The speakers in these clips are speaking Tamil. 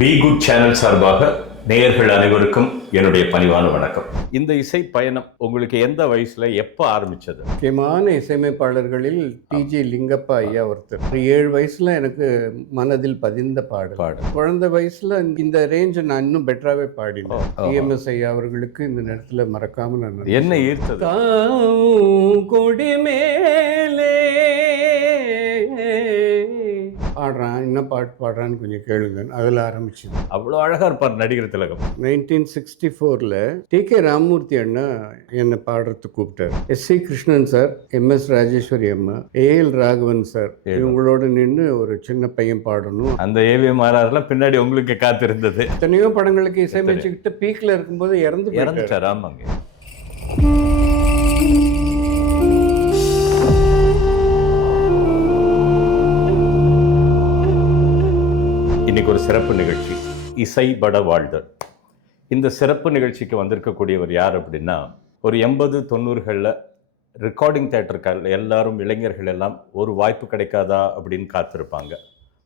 பி குட் சேனல் சார்பாக நேயர்கள் அனைவருக்கும் என்னுடைய பணிவான வணக்கம். இந்த இசை பயணம் உங்களுக்கு எந்த வயசுல எப்ப ஆரம்பிச்சது? முக்கியமான இசையமைப்பாளர்களில் டிஜி லிங்கப்பா ஐயா ஒருத்தர். 7 வயசுல எனக்கு மனதில் பதிந்த பாடல். குழந்தை வயசுல இந்த ரேஞ்ச் நான் இன்னும் பெட்டராகவே பாடினேன். டிஎம்எஸ் ஐயா அவர்களுக்கு இந்த நேரத்தில் மறக்காம நான் என்ன ஈர்த்தது? கொடி மேலே பாடுறான், என்ன பாட்டு பாடுறான்னு கொஞ்சம் கேளுங்க. அதில் ஆரம்பிச்சு. அவ்வளோ அழகா இருப்பார் நடிகர் திலகம். 1964 டி.கே. ராமமூர்த்தி அண்ணா என்னை பாடுறதுக்கு கூப்பிட்டார். S C. Krishnan sir, M S. Rajeswari அம்மா, ஏ.எல். ராகவன் சார் இவங்களோட நின்று ஒரு சின்ன பையன் பாடணும். அந்த ஏவிஎம் ஆர்ஆர்லாம் பின்னாடி உங்களுக்கு காத்திருந்தது. எத்தனையோ படங்களுக்கு இசையமைச்சுக்கிட்டு பீக்ல இருக்கும்போது இறந்துட்டார். ஆமாங்க. இன்னைக்கு ஒரு சிறப்பு நிகழ்ச்சி, இசை பட வாழ்தல். இந்த சிறப்பு நிகழ்ச்சிக்கு வந்திருக்கக்கூடியவர் யார் அப்படின்னா, ஒரு 80-90களில் ரெக்கார்டிங் தேட்டருக்கார் எல்லாரும், இளைஞர்கள் எல்லாம் ஒரு வாய்ப்பு கிடைக்காதா அப்படின்னு காத்திருப்பாங்க.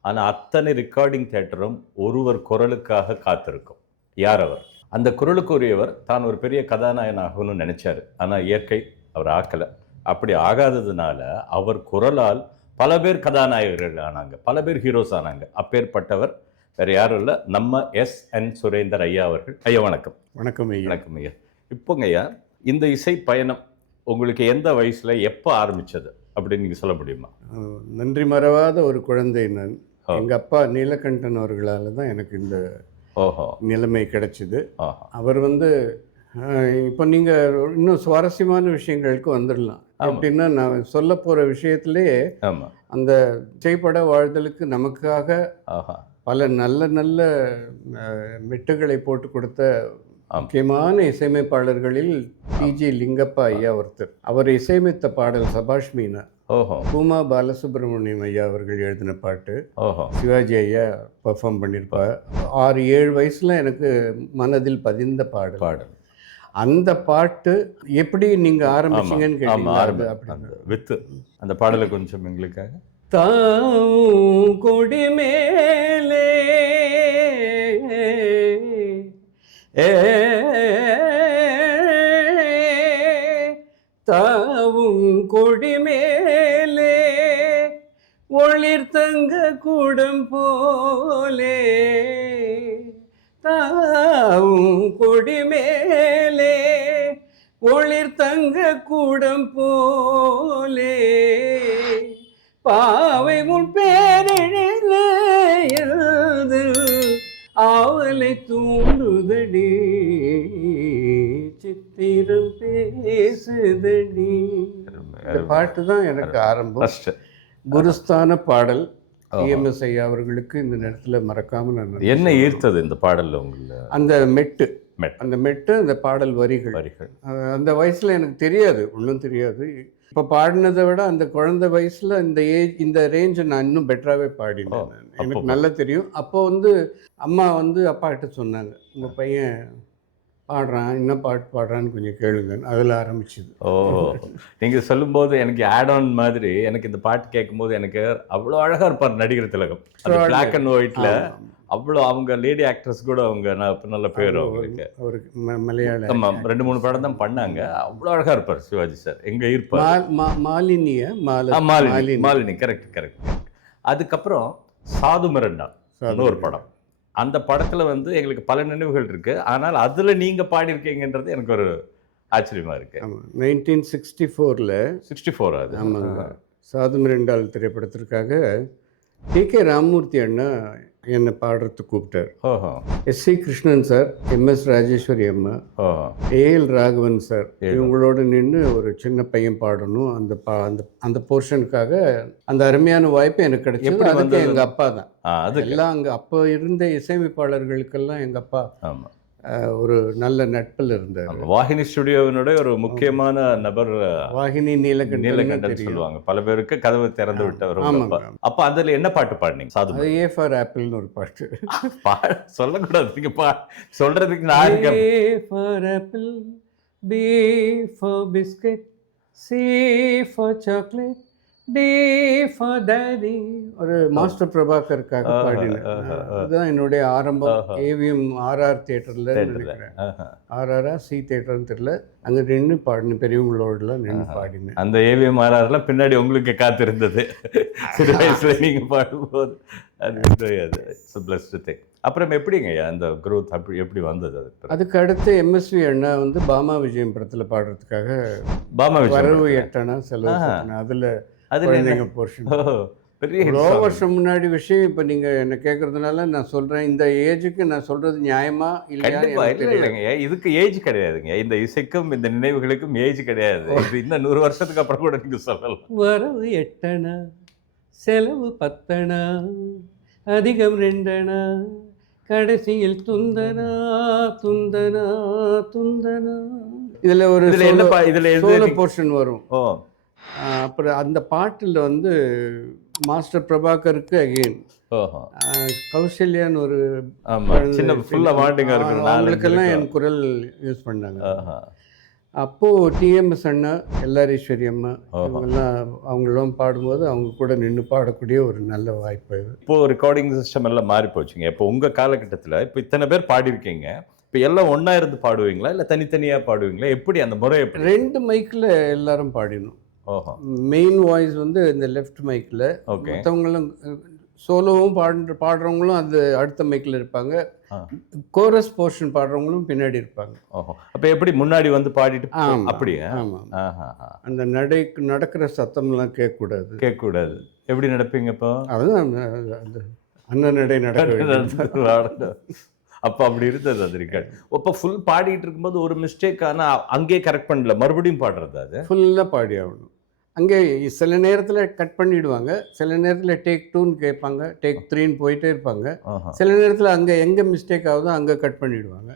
ஆனால் அத்தனை ரெக்கார்டிங் தேட்டரும் ஒருவர் குரலுக்காக காத்திருக்கும். யார் அவர்? அந்த குரலுக்குரியவர் தான் ஒரு பெரிய கதாநாயகனாகணும்னு நினைச்சாரு. ஆனால் இயற்கை அவர் ஆக்கலை. அப்படி ஆகாததுனால அவர் குரலால் பல பேர் கதாநாயகர்கள் ஆனாங்க, பல பேர் ஹீரோஸ் ஆனாங்க. அப்பேற்பட்டவர் வேறு யாரும் இல்லை, நம்ம எஸ்.என். சுரேந்தர் ஐயா அவர்கள். ஐயா வணக்கம். வணக்கம் ஐயா. வணக்கம் ஐயா. இப்போங்க ஐயா, இந்த இசை பயணம் உங்களுக்கு எந்த வயசில் எப்போ ஆரம்பித்தது அப்படின்னு நீங்கள் சொல்ல முடியுமா? நன்றி மறவாத ஒரு குழந்தை நான். எங்கள் அப்பா நீலகண்டன் அவர்களால் தான் எனக்கு இந்த நிலைமை கிடைச்சிது. அவர் இப்போ நீங்கள் இன்னும் சுவாரஸ்யமான விஷயங்களுக்கு வந்துடலாம். அப்படின்னா நான் சொல்ல போகிற விஷயத்திலேயே அந்த இசைப்பட வாழ்தலுக்கு நமக்காக பல நல்ல நல்ல மெட்டுகளை போட்டு கொடுத்த முக்கியமான இசையமைப்பாளர்களில் டிஜி லிங்கப்பா ஐயா ஒருத்தர். அவர் இசையமைத்த பாடல் சபாஷ் மீனா, பூமா பாலசுப்ரமணியம் ஐயா அவர்கள் எழுதின பாட்டு. சிவாஜி ஐயா பர்ஃபார்ம் பண்ணியிருப்பார். 6-7 வயசுல எனக்கு மனதில் பதிந்த பாடல். அந்த பாட்டு எப்படி நீங்க ஆரம்பிச்சீங்கன்னு கேட்டீங்க. வித்து அந்த பாடலை கொஞ்சம் எங்களுக்காக. கொடி மேலே தாவும் கொடி மேலே ஒளிர் தங்க கூடம் போலே, தாவும் கொடி மேலே ஒளிர் தங்க கூடம் போலே, பாவை முன் பேரெழுது ஆவலை தூண்டுதடி, சித்திரம் பேசுதடி. இந்த பாட்டு தான் எனக்கு ஆரம்பம். குருஸ்தான பாடல். டிஎம்எஸ் ஐயா அவர்களுக்கு இந்த நேரத்தில் மறக்காம நான். என்ன ஈர்த்தது இந்த பாடலில் உங்களுக்கு? அந்த மெட்டு, அந்த பாடல் வரிகள். அந்த வயசில் எனக்கு தெரியாது, ஒன்றும் தெரியாது. இப்போ பாடினதை விட அந்த குழந்தை வயசில் இந்த ரேஞ்சை நான் இன்னும் பெட்டராகவே பாடினேன். எனக்கு நல்லா தெரியும். அப்போ அம்மா அப்பாக்கிட்ட சொன்னாங்க, உங்கள் பையன் பாடுறான், என்ன பாட்டு பாடுறான்னு கொஞ்சம் கேளுங்க. அதில் ஆரம்பிச்சுது. நீங்கள் சொல்லும்போது எனக்கு ஆட் ஆன் மாதிரி எனக்கு இந்த பாட்டு கேட்கும்போது எனக்கு அவ்வளோ அழகாக இருப்பார் நடிகர் திலகம். அந்த பிளாக் அண்ட் ஒயிட்டில் அவ்வளோ, அவங்க லேடி ஆக்ட்ரஸ் கூட அவங்க நல்ல பேர் அவங்களுக்கு. மலையாளம். ஆமாம், 2-3 படம் தான் பண்ணாங்க. அவ்வளோ அழகாக இருப்பார் சிவாஜி சார். எங்கே இருப்பார்? மாலினி. கரெக்ட். அதுக்கப்புறம் சாது மிரண்டா ஒரு படம். அந்த படத்தில் எங்களுக்கு பல நினைவுகள் இருக்கு. ஆனால் அதில் நீங்கள் பாடியிருக்கீங்கன்றது எனக்கு ஒரு ஆச்சரியமா இருக்கு. 1964 அது. ஆமாங்க. சாது மிரண்டால் திரைப்படத்திற்காக டி.கே. ராமமூர்த்தி அண்ணா என்னை பாடுறதுக்கு கூப்பிட்டார். S C. Krishnan sir, M S. Rajeswari அம்மா, ஏ.எல். ராகவன் சார் இவங்களோட நின்று ஒரு சின்ன பையன் பாடணும். அந்த போர்ஷனுக்காக அந்த அருமையான வாய்ப்பு எனக்கு கிடைச்சது. அதுக்கு எங்கள் அப்பா தான். எல்லாம் அங்கே அப்போ இருந்த இசையமைப்பாளர்களுக்கெல்லாம் எங்கள் அப்பா ஒரு நல்ல நட்பில் இருந்தார். வாகினி ஸ்டுடியோவினுடைய ஒரு முக்கியமான நபர். வாகினி நீலகண்டன் சொல்லுவாங்க. பல பேருக்கு கதவு திறந்து விட்டவர். அப்ப அதுல என்ன பாட்டு பாடினீங்க? அது ஏ ஃபார் ஆப்பிள்னு ஒரு பாட்டு. சொல்லக்கூடாது, நீங்க சொல்றதுக்கு நான் இருக்கேன். A for apple, B for biscuit, C for chocolate, D for daddy ஒரு மாஸ்டர் பிரபாகருக்காக பாடினேன். அதுதான் என்னுடைய ஆரம்பம். ஏவிஎம் ஆர்ஆர் தியேட்டரில் நினைக்கிறேன். ஆர்ஆரா சி தியேட்டர்னு தெரியல. அங்கே நின்று பாடினேன், பெரியவங்களோடலாம் நின்று பாடினேன். அந்த ஏவிஎம் ஆர்ஆர்லாம் பின்னாடி உங்களுக்கு காத்திருந்தது சிறு வயசுல நீங்கள் பாடும்போது. அது பிளஸ்டு திங். அப்புறம் எப்படிங்க அந்த க்ரோத் அப்படி எப்படி வந்தது? அதுக்கு அடுத்து எம்எஸ்வி அண்ணா வந்து பாமா விஜயம் படத்தில் பாடுறதுக்காக பாமா விஜயம் வரவு எட்டனா செலவு அதில் போர்ஷன் பெரிய எவ்வளோ வருஷம் முன்னாடி விஷயம். இப்போ நீங்கள் என்ன கேட்குறதுனால நான் சொல்கிறேன். இந்த ஏஜுக்கு நான் சொல்கிறது நியாயமா இல்லையா? இல்லைங்க, இதுக்கு ஏஜ் கிடையாதுங்க. இந்த இசைக்கும் இந்த நினைவுகளுக்கும் ஏஜ் கிடையாது. இது இன்னும் 100 வருஷத்துக்கு அப்புறம் கூட நீங்கள் சொல்லலாம். வரவு எட்டனா செலவு பத்தனா அதிகம் 2 கடைசியில் துந்தனா துந்தனா துந்தனா. இதில் ஒரு இதில் போர்ஷன் வரும். அப்புறம் அந்த பாட்டில் வந்து மாஸ்டர் பிரபாகருக்கு அகெயின் கௌசல்யான்னு ஒரு சின்ன ஃபுல்லாக மாட்டிங்க இருக்கு, அவங்களுக்கெல்லாம் என் குரல் யூஸ் பண்ணாங்க. அப்போது டிஎம்எஸ் அண்ணா, எல்லாரீஸ்வரி அம்மா இவங்கெல்லாம் அவங்களாம் பாடும்போது அவங்க கூட நின்று பாடக்கூடிய ஒரு நல்ல வாய்ப்பு இது. இப்போது ரெக்கார்டிங் சிஸ்டம் எல்லாம் மாறி போச்சுங்க. இப்போ உங்கள் காலகட்டத்தில் இப்போ இத்தனை பேர் பாடியிருக்கீங்க, இப்போ எல்லாம் ஒன்றா இருந்து பாடுவீங்களா இல்லை தனித்தனியாக பாடுவீங்களா? எப்படி அந்த முறை? எப்படி 2 மைக்கில் எல்லாரும் பாடினோம். மெயின் வாய்ஸ் வந்து இந்த லெஃப்ட் மைக்கில், மற்றவங்களும் சோலோவும் பாடுறவங்களும் அது அடுத்த மைக்கில் இருப்பாங்க. கோரஸ் போர்ஷன் பாடுறவங்களும் பின்னாடி இருப்பாங்க. அப்போ எப்படி முன்னாடி வந்து பாடிட்டு? அப்படியே. ஆமாம், அந்த நடக்கிற சத்தம்லாம் கேட்கக்கூடாது. எப்படி நடப்பீங்க இப்போ? அதுதான் அந்த அண்ணன் நடை நடக்க. அப்போ அப்படி இருந்தது அது ரெக்கார்ட். இப்போ ஃபுல் பாடிட்டு இருக்கும்போது ஒரு மிஸ்டேக் ஆனால் அங்கேயே கரெக்ட் பண்ணல, மறுபடியும் பாடுறது அது ஃபுல்லாக பாடி ஆகணும். அங்கே சில நேரத்தில் கட் பண்ணிவிடுவாங்க, சில நேரத்தில் டேக் 2ன்னு கேட்பாங்க, டேக் 3ன்னு போயிட்டே இருப்பாங்க. சில நேரத்தில் அங்கே எங்கே மிஸ்டேக் ஆகுதோ அங்கே கட் பண்ணிவிடுவாங்க.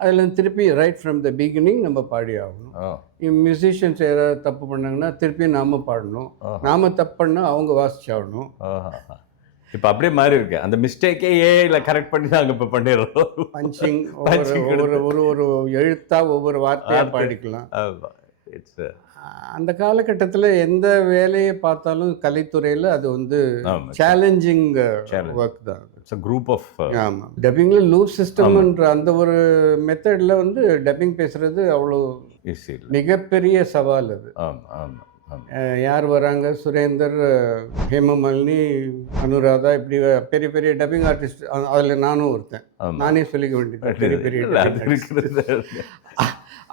அதில் திருப்பி ரைட் ஃப்ரம் த பிகினிங் நம்ம பாடி ஆகணும். மியூசிஷியன்ஸ் யாராவது தப்பு பண்ணாங்கன்னா திருப்பி நாம் பாடணும், நாம் தப்பு பண்ணால் அவங்க வாசிச்சாகணும். இப்போ அப்படியே மாறி இருக்கு. அந்த மிஸ்டேக்கே ஏஐல கரெக்ட் பண்ணி நாங்கள் இப்போ பண்ணிடுறோம். பஞ்சிங் ஒரு எழுத்தாக ஒவ்வொரு வார்த்தையாக பாடிக்கலாம். இட்ஸ் அந்த காலகட்டத்தில் எந்த வேலையை பார்த்தாலும் கலைத்துறையில் அது வந்து சேலஞ்சிங் ஒர்க் தான். It's a group of. ஆமாம், டப்பிங்கில் லூப் சிஸ்டம்ன்ற அந்த ஒரு மெத்தடில் வந்து டப்பிங் பேசுகிறது அவ்வளோ மிகப்பெரிய சவால் அது. யார் வராங்க, சுரேந்தர், ஹேமமாலினி, அனுராதா, இப்படி பெரிய பெரிய டப்பிங் ஆர்டிஸ்ட், அதில் நானும் ஒருத்தன். நானே சொல்லிக்க வேண்டியது பெரிய பெரிய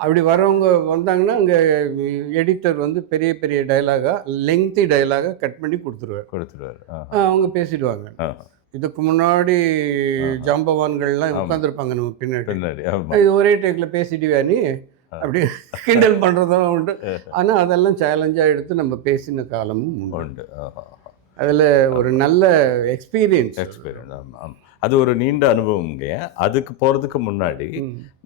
அப்படி வரவங்க வந்தாங்கன்னா அங்கே எடிட்டர் வந்து பெரிய பெரிய டைலாகாக, லெங்க்தி டைலாகாக கட் பண்ணி கொடுத்துருவார். அவங்க பேசிடுவாங்க. இதுக்கு முன்னாடி ஜாம்பவான்கள்லாம் உட்காந்துருப்பாங்க நம்ம பின்னாடி. இது ஒரே டேக்கில் பேசிடுவா நீ அப்படி கிண்டல் பண்ணுறதெல்லாம் உண்டு. ஆனால் அதெல்லாம் சேலஞ்சாக எடுத்து நம்ம பேசின காலமும் உண்டு. அதில் ஒரு நல்ல எக்ஸ்பீரியன்ஸ். ஆமாம், அது ஒரு நீண்ட அனுபவங்க. அதுக்கு போகிறதுக்கு முன்னாடி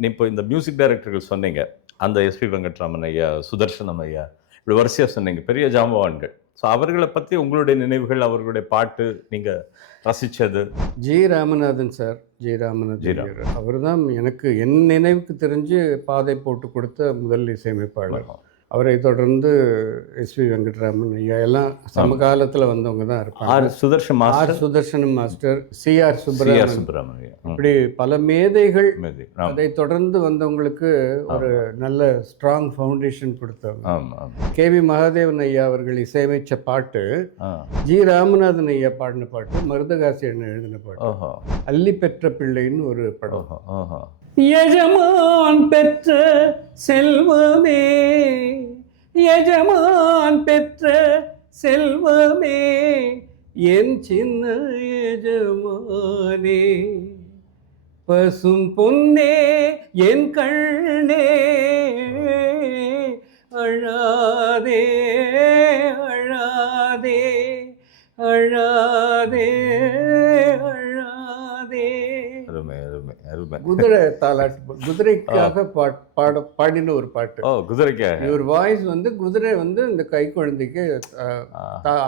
இப்போ இந்த மியூசிக் டைரக்டர்கள் சொன்னீங்க, அந்த எஸ்பி வெங்கட்ராமன் ஐயா, சுதர்சனம் ஐயா, இப்படி வரிசையாக சொன்னீங்க, பெரிய ஜாம்பவான்கள். ஸோ அவர்களை பற்றி உங்களுடைய நினைவுகள், அவர்களுடைய பாட்டு நீங்கள் ரசித்தது? G Ramanathan sir. G Ramanathan அவர் தான் எனக்கு என் நினைவுக்கு தெரிஞ்சு பாதை போட்டு கொடுத்த முதல் இசையமைப்பாளர். அவரை தொடர்ந்து எஸ்பி வெங்கட்ராமன் ஐயா எல்லாம் சமகாலத்தில் வந்தவங்க தான் இருப்பாங்க. சுதர்சனம் மாஸ்டர், சிஆர் சுப்பிரமணியம், இப்படி பல மேதைகள். அதை தொடர்ந்து வந்தவங்களுக்கு ஒரு நல்ல ஸ்ட்ராங் ஃபவுண்டேஷன் கொடுத்தவங்க. கேவி மகாதேவன் ஐயா அவர்கள் இசையமைச்ச பாட்டு, ஜி ராமநாதன் ஐயா பாடின பாட்டு, மருதகாசி அண்ணன் எழுதின பாட்டு, அள்ளி பெற்ற பிள்ளைன்னு ஒரு படம். எஜமான் பெற்ற செல்வமே, எஜமான் பெற்ற செல்வமே, என் சின்ன எஜமானே, பசும் பொன்னே என் கண்ணே, அழாதே அழாதே அழாதே அழாதே. குதிரை தாலாட்டு, குதிரைக்காக பாடின ஒரு பாட்டு. குதிரைக்காக ஒரு வாய்ஸ் வந்து குதிரை வந்து இந்த கை குழந்தைக்கு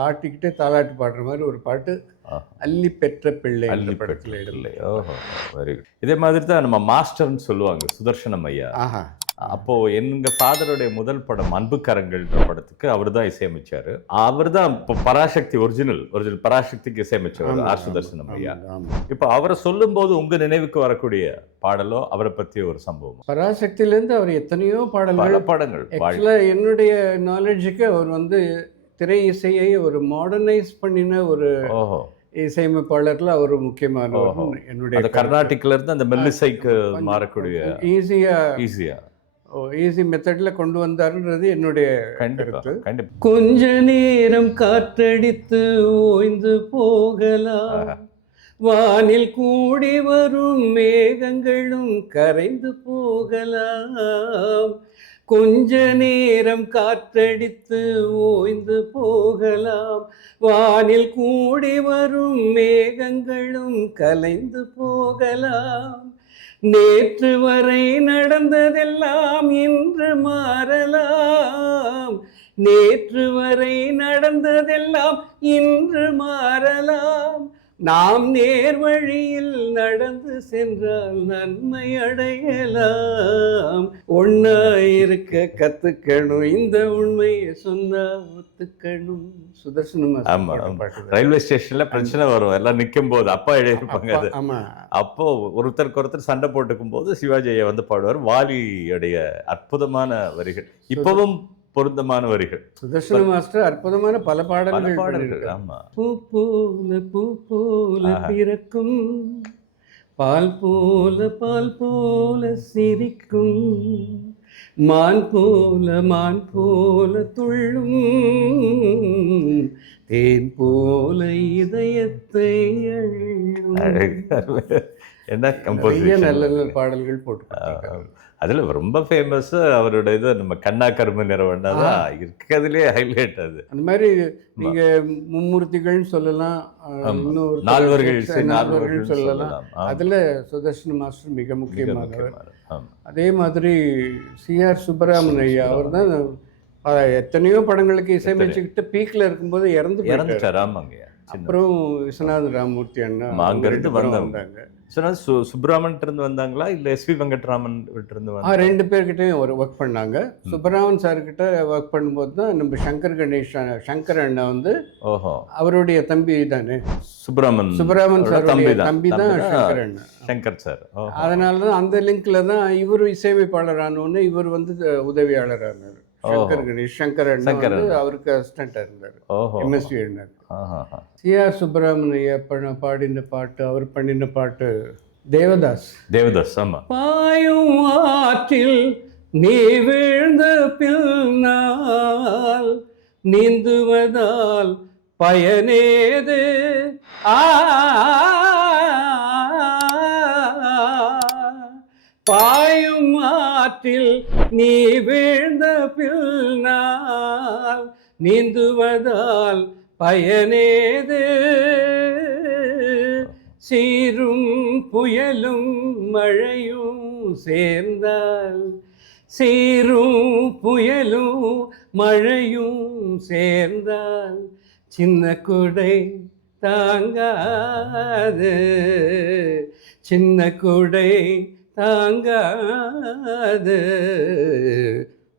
ஆட்டிக்கிட்டே தாலாட்டு பாடுற மாதிரி ஒரு பாட்டு, அள்ளி பெற்ற பிள்ளை படத்தில். இதே மாதிரி தான் நம்ம மாஸ்டர்னு சொல்லுவாங்க சுதர்சனம் ஐயா. அப்போ எங்க ஃபாதருடைய முதல் படம் அன்புக்கரங்கள்ன்ற படத்துக்கு அவர் தான் இசையமைச்சாரு. அவர் தான் இப்போ பராசக்தி ஒரிஜினல் பராசக்திக்கு இசையமைச்சவர் ஆர் சுதர்சனம் ஐயா. இப்போ அவரை சொல்லும் போது உங்க நினைவுக்கு வரக்கூடிய பாடலோ அவரை பற்றிய ஒரு சம்பவம்? பராசக்தியிலேருந்து அவர் எத்தனையோ படங்கள். ஆக்சுவலாக என்னுடைய நாலேஜுக்கு அவர் வந்து திரை இசையை ஒரு மாடர்னைஸ் பண்ணின ஒரு இசையமைப்பாளர்ல அவர் முக்கியமானவர். என்னுடைய கர்நாடிக்ல இருந்து அந்த மெல்லிசைக்கு மாறக்கூடிய ஈஸி மெத்தட்ல கொண்டு வந்தாருன்றது என்னுடைய கருத்து. கண்டிப்பா. கொஞ்ச நேரம் காற்றடித்து ஓய்ந்து போகலாம், வானில் கூடி வரும் மேகங்களும் கரைந்து போகலாம். கொஞ்ச நேரம் காற்றடித்து ஓய்ந்து போகலாம், வானில் கூடி வரும் மேகங்களும் கலைந்து போகலாம். நேற்று வரை நடந்ததெல்லாம் இன்று மாறலாம், நேற்று வரை நடந்ததெல்லாம் இன்று மாறலாம். நாம் நேர் வழியில் நடந்து சென்றால் நன்மை அடையலாம். ஒன்னா இருக்க கத்துக்கணும், இந்த உண்மையை சொன்னா ஒத்துக்கணும். சுதர்சனம் ரயில்வே ஸ்டேஷன்ல பிரச்சனை வரும், எல்லாம் நிற்கும் போது அப்பா எழுதியிருப்பாங்க. அப்போ ஒருத்தருக்கு சண்டை போட்டுக்கும் போது சிவாஜி ஐயா வந்து பாடுவார். வாலியுடைய அற்புதமான வரிகள் இப்பவும் பொருத்தமான வரிகள். சுதர்சன மாஸ்டர் அற்புதமான பல பாடல்கள். ஆமா. பூ போல பிறக்கும், பால் போல சிரிக்கும், மான் போல துள்ளும், தேன் போல இதயத்தை என்ன கம்போசிஷன். நல்ல பாடல்கள் போட்டு அதில் ரொம்ப ஃபேமஸ் அவருடைய இது நம்ம கண்ணா கரும்பு நிறவண்ணா தான் இருக்கிறதுலே ஹைலைட். அது அந்த மாதிரி நீங்கள் மும்மூர்த்திகள்னு சொல்லலாம், நால்வர்கள் சொல்லலாம். அதில் சுதர்சன மாஸ்டர் மிக முக்கியமானவர். அதே மாதிரி சிஆர் சுப்பராமன் ஐயா, அவர் தான் எத்தனையோ படங்களுக்கு இசையமைச்சுக்கிட்டு பீக்கில் இருக்கும்போது இறந்துட்டார். ஆமாங்க. அப்புறம் விஸ்வநாத ராமமூர்த்தி அண்ணா அங்கிருந்து வந்தாங்க. சுப்பிரமணியன் இருந்து வந்தாங்களா இல்ல எஸ்வி வெங்கட்ராமன் இருந்து வந்தாங்க? ரெண்டு பேர்கிட்டையும் ஒரு ஒர்க் பண்ணாங்க. சுப்பராமன் சார்கிட்ட ஒர்க் பண்ணும்போது தான் நம்ம சங்கர் அண்ணா வந்து அவருடைய தம்பி தானே, சுப்பிரமணியன் சார் தம்பி தான் சங்கர் சார். அதனால தான் அந்த லிங்க்ல தான் இவர் இசையமைப்பாளர் ஆனோன்னு இவர் வந்து உதவியாளர் ஆனார். சங்கர் அண்ணா அவருக்கு அசிஸ்டண்டா இருந்தார், எம்எஸ்வி அண்ணா. சிஆர் சுப்பிரமணிய பாடின பாட்டு, அவர் பண்ணின பாட்டு தேவதாஸ். ஆமா. பாயும் ஆற்றில் நீ வீழ்ந்த பின்னால் நீந்துவதால் பயனேது, பாயும் ஆற்றில் நீ வீழ்ந்த பின்னால் நீந்துவதால் பயனேது, சீரும் புயலும் மழையும் சேர்ந்தால், சீரும் புயலும் மழையும் சேர்ந்தால் சின்ன குடை தாங்காது, சின்ன குடை தாங்காது,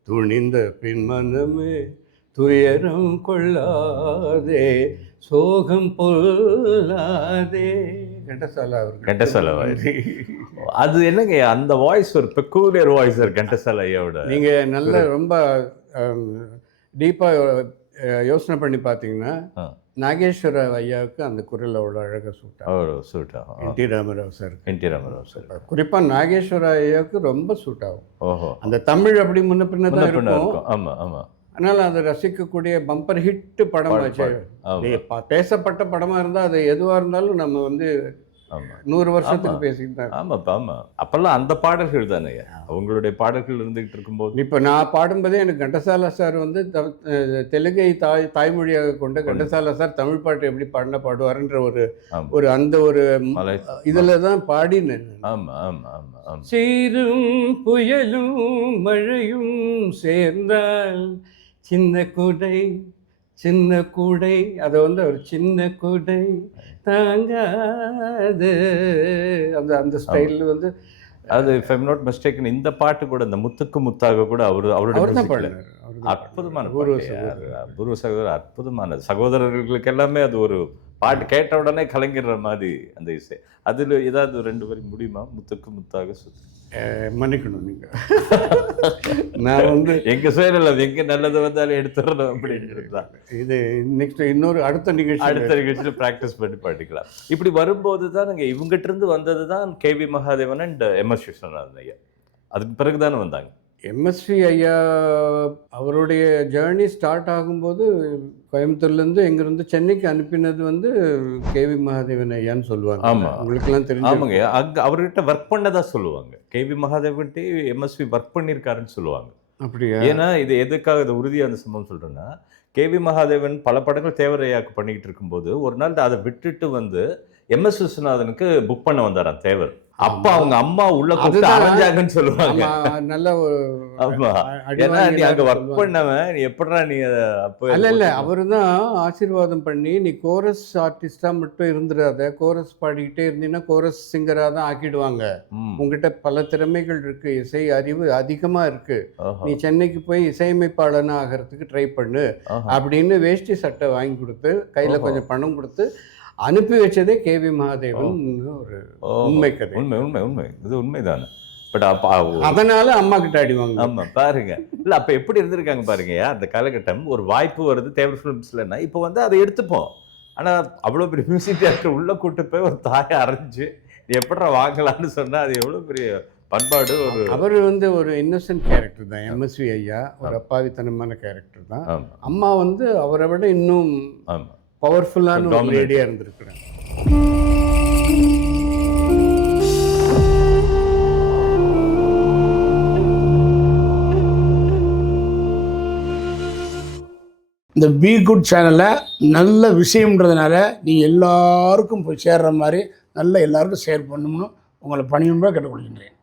துணிந்த பின் மனமே துயரம் கொள்ளாதே, சோகம் பொல்லாதே. கண்டசாலா அது என்னங்க அந்த வாய்ஸ் ஒரு பெக்கூலியர் வாய்ஸ் கண்டசாலா ஐயாவோட. நீங்க நல்ல ரொம்ப டீப்பா யோசனை பண்ணி பார்த்தீங்கன்னா நாகேஸ்வர ஐயாவுக்கு அந்த குரல் அவ்வளோ அழகாக சூட் ஆகும். என்டி ராமராவ் சார் குறிப்பாக நாகேஸ்வர ஐயாவுக்கு ரொம்ப சூட் ஆகும். அந்த தமிழ் அப்படி முன்ன பின்ன தான் இருக்கும். ஆமாம். அதனால் அதை ரசிக்கக்கூடிய பம்பர் ஹிட் படமாச்சு. பேசப்பட்ட படமாக இருந்தால் அது எதுவாக இருந்தாலும் நம்ம வந்து 100 வருஷத்துக்கு பேசிக்கிட்டு. ஆமாம். அப்பெல்லாம் அந்த பாடல்கள் தானே அவங்களுடைய பாடல்கள் இருந்துகிட்டு இருக்கும்போது. இப்போ நான் பாடும்போதே எனக்கு கண்டசாலா சார் வந்து தெலுங்கை தாய்மொழியாக கொண்ட கண்டசாலா சார் தமிழ் பாட்டு எப்படி பாடுவாருன்ற ஒரு அந்த ஒரு இதில் தான் பாடினேன். ஆமாம். சீரும் புயலும் மழையும் சேர்ந்தால் சின்ன கூடை அதை வந்து ஒரு சின்ன கூடை தாங்காது, அந்த ஸ்டைலில் வந்து அது இஃப் ஐம் நாட் மிஸ்டேக்கன் இந்த பாட்டு கூட இந்த முத்துக்கு முத்தாக கூட அவருடைய அவர் தான் musicல பாடினார். அற்புதமான பூர்வ சகோதரர் அற்புதமான சகோதரர்களுக்கு எல்லாமே அது ஒரு பாட்டு கேட்ட உடனே கலங்கிடுற மாதிரி அந்த இசை. அதுல ஏதாவது 2 வரி முடியுமா? முத்துக்கு முத்தாக சுத்து. மன்னிக்கணும் நீங்கள். நான் வந்து எங்க சைடில் எங்க நல்லது வந்தாலும் எடுத்துடணும் அப்படின்றது தான். இது நெக்ஸ்ட் இன்னொரு அடுத்த நிகழ்ச்சியில் ப்ராக்டிஸ் பண்ணி பாடிக்கலாம். இப்படி வரும்போது தான் நாங்கள் இவங்ககிட்ட இருந்து வந்தது தான் K V Mahadevan and M S Viswanathan ஐயா. அதுக்கு பிறகு தானே வந்தாங்க. எம்எஸ்வி ஐயா அவருடைய ஜேர்னி ஸ்டார்ட் ஆகும்போது கோயம்புத்தூர்லேருந்து எங்கேருந்து சென்னைக்கு அனுப்பினது வந்து கேவி மகாதேவன் ஐயான்னு சொல்லுவாங்க. ஆமாம், உங்களுக்கெல்லாம் தெரியும். ஆமாங்க, அங்கே அவர்கிட்ட ஒர்க் பண்ணதா சொல்லுவாங்க. கேவி மகாதேவன்ட்டு எம்எஸ்வி ஒர்க் பண்ணியிருக்காருன்னு சொல்லுவாங்க. அப்படியா? ஏன்னா இது எதுக்காக இது உறுதியாக அந்த சம்பவம் சொல்கிறேன்னா, கேவி மகாதேவன் பல படங்கள் தேவரையாக்கு பண்ணிக்கிட்டு இருக்கும்போது ஒரு நாள் அதை விட்டுட்டு வந்து எம்எஸ் விஸ்வநாதனுக்கு புக் பண்ண வந்தாராம் தேவர். அப்ப அவங்க அம்மா உள்ள கூப்பிட்டு அரைஞ்சாங்கன்னு சொல்லுவாங்க. நல்ல ஒரு ஆமா, ஏன்னா நீ அங்க ஒர்க் பண்ணவன் நீ எப்படா நீ அப்ப இல்ல அவரு தான் ஆசீர்வாதம் பண்ணி நீ கோரஸ் ஆர்டிஸ்டா மட்டும் இருந்துடாத, கோரஸ் பாடிக்கிட்டே இருந்தீங்கன்னா கோரஸ் சிங்கரா தான் ஆக்கிடுவாங்க. உங்ககிட்ட பல திறமைகள் இருக்கு, இசை அறிவு அதிகமா இருக்கு, நீ சென்னைக்கு போய் இசையமைப்பாளனா ஆகிறதுக்கு ட்ரை பண்ணு அப்படின்னு வேஷ்டி சட்டை வாங்கி கொடுத்து கையில கொஞ்சம் பணம் கொடுத்து அனுப்பி வச்சதே கேவி மகாதேவன். ஒரு உண்மை கதை. உண்மை உண்மை உண்மை இது உண்மைதானே. பட் அதனால அம்மா கிட்ட அடிவாங்க. ஆமா பாருங்க, இல்ல அப்ப எப்படி இருந்திருக்காங்க பாருங்க. அந்த காலகட்டம் ஒரு வாய்ப்பு வருது தேவர் ஃபிலிம்ஸ்லன்னா இப்போ வந்து அதை எடுத்துப்போம். ஆனா அவ்வளவு பெரிய மியூசிக் டேரக்டர் உள்ள கூட்டு போய் ஒரு தாயை அரைஞ்சு நீ எப்படா வாங்கலாம்னு சொன்னா அது எவ்வளவு பெரிய பண்பாடு. அவர் வந்து ஒரு இன்னசென்ட் கேரக்டர் தான் எம்எஸ்வி ஐயா, ஒரு அப்பாவித்தனமான கேரக்டர் தான். அம்மா வந்து அவரை விட இன்னும் பவர்ஃபுல்லான ஒரு லேடியா இருந்திருக்கிறாங்க. இந்த பி குட் சேனலை நல்ல விஷயம்ன்றதுனால நீங்கள் எல்லாருக்கும் போய் சேர்ற மாதிரி நல்ல எல்லாருக்கும் ஷேர் பண்ணணும்னு உங்களை பணியும்பா கேட்டுக்கொள்கின்றேன்.